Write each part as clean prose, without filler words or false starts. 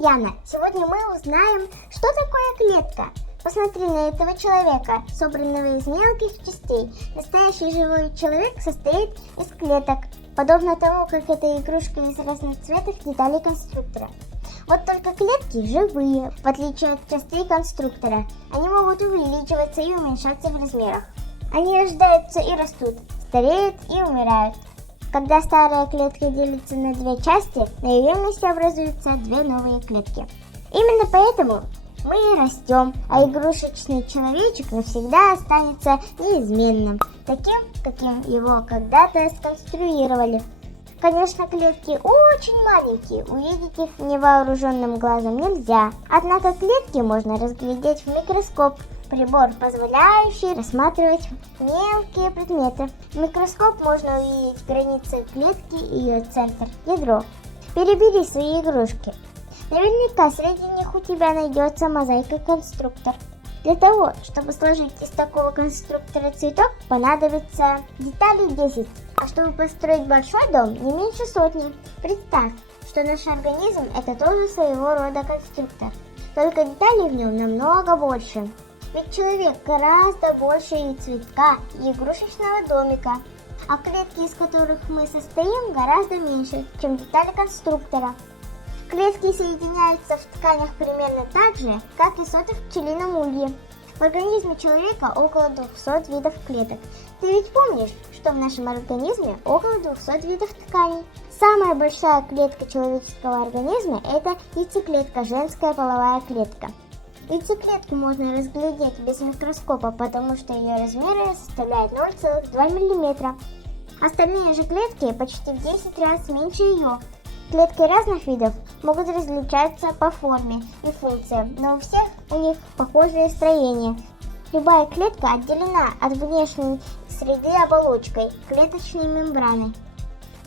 Яна. Сегодня мы узнаем, что такое клетка. Посмотри на этого человека, собранного из мелких частей. Настоящий живой человек состоит из клеток, подобно тому, как эта игрушка из разноцветных деталей конструктора. Вот только клетки живые, в отличие от частей конструктора. Они могут увеличиваться и уменьшаться в размерах. Они рождаются и растут, стареют и умирают. Когда старая клетка делится на две части, на ее месте образуются две новые клетки. Именно поэтому мы и растем, а игрушечный человечек навсегда останется неизменным, таким, каким его когда-то сконструировали. Конечно, клетки очень маленькие, увидеть их невооруженным глазом нельзя. Однако клетки можно разглядеть в микроскоп, прибор, позволяющий рассматривать мелкие предметы. В микроскоп можно увидеть границы клетки и ее центр, ядро. Перебери свои игрушки. Наверняка среди них у тебя найдется мозаика-конструктор. Для того, чтобы сложить из такого конструктора цветок, понадобится деталей 10. А чтобы построить большой дом, не меньше сотни. Представь, что наш организм – это тоже своего рода конструктор. Только деталей в нем намного больше. Ведь человек гораздо больше и цветка, и игрушечного домика. А клетки, из которых мы состоим, гораздо меньше, чем детали конструктора. Клетки соединяются в тканях примерно так же, как и соты в пчелином улье. В организме человека около 200 видов клеток. Ты ведь помнишь, что в нашем организме около 200 видов тканей? Самая большая клетка человеческого организма – это яйцеклетка, женская половая клетка. Яйцеклетку можно разглядеть без микроскопа, потому что ее размеры составляют 0,2 мм. Остальные же клетки почти в 10 раз меньше ее. Клетки разных видов могут различаться по форме и функциям, но у всех у них похожее строение. Любая клетка отделена от внешней среды оболочкой, клеточной мембраной.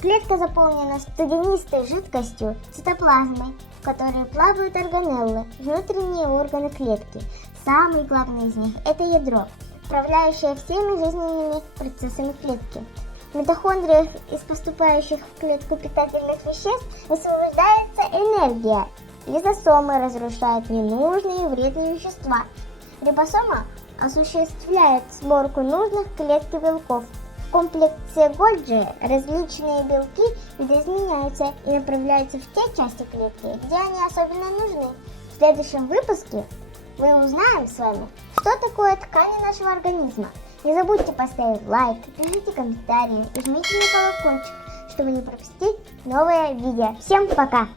Клетка заполнена студенистой жидкостью, цитоплазмой, в которой плавают органеллы, внутренние органы клетки. Самый главный из них – это ядро, управляющее всеми жизненными процессами клетки. В митохондриях из поступающих в клетку питательных веществ высвобождается энергия. Лизосомы разрушают ненужные и вредные вещества. Рибосома осуществляет сборку нужных клетки белков. В комплексе Гольджи различные белки видоизменяются и направляются в те части клетки, где они особенно нужны. В следующем выпуске мы узнаем с вами, что такое ткани нашего организма. Не забудьте поставить лайк, пишите комментарии и жмите на колокольчик, чтобы не пропустить новое видео. Всем пока!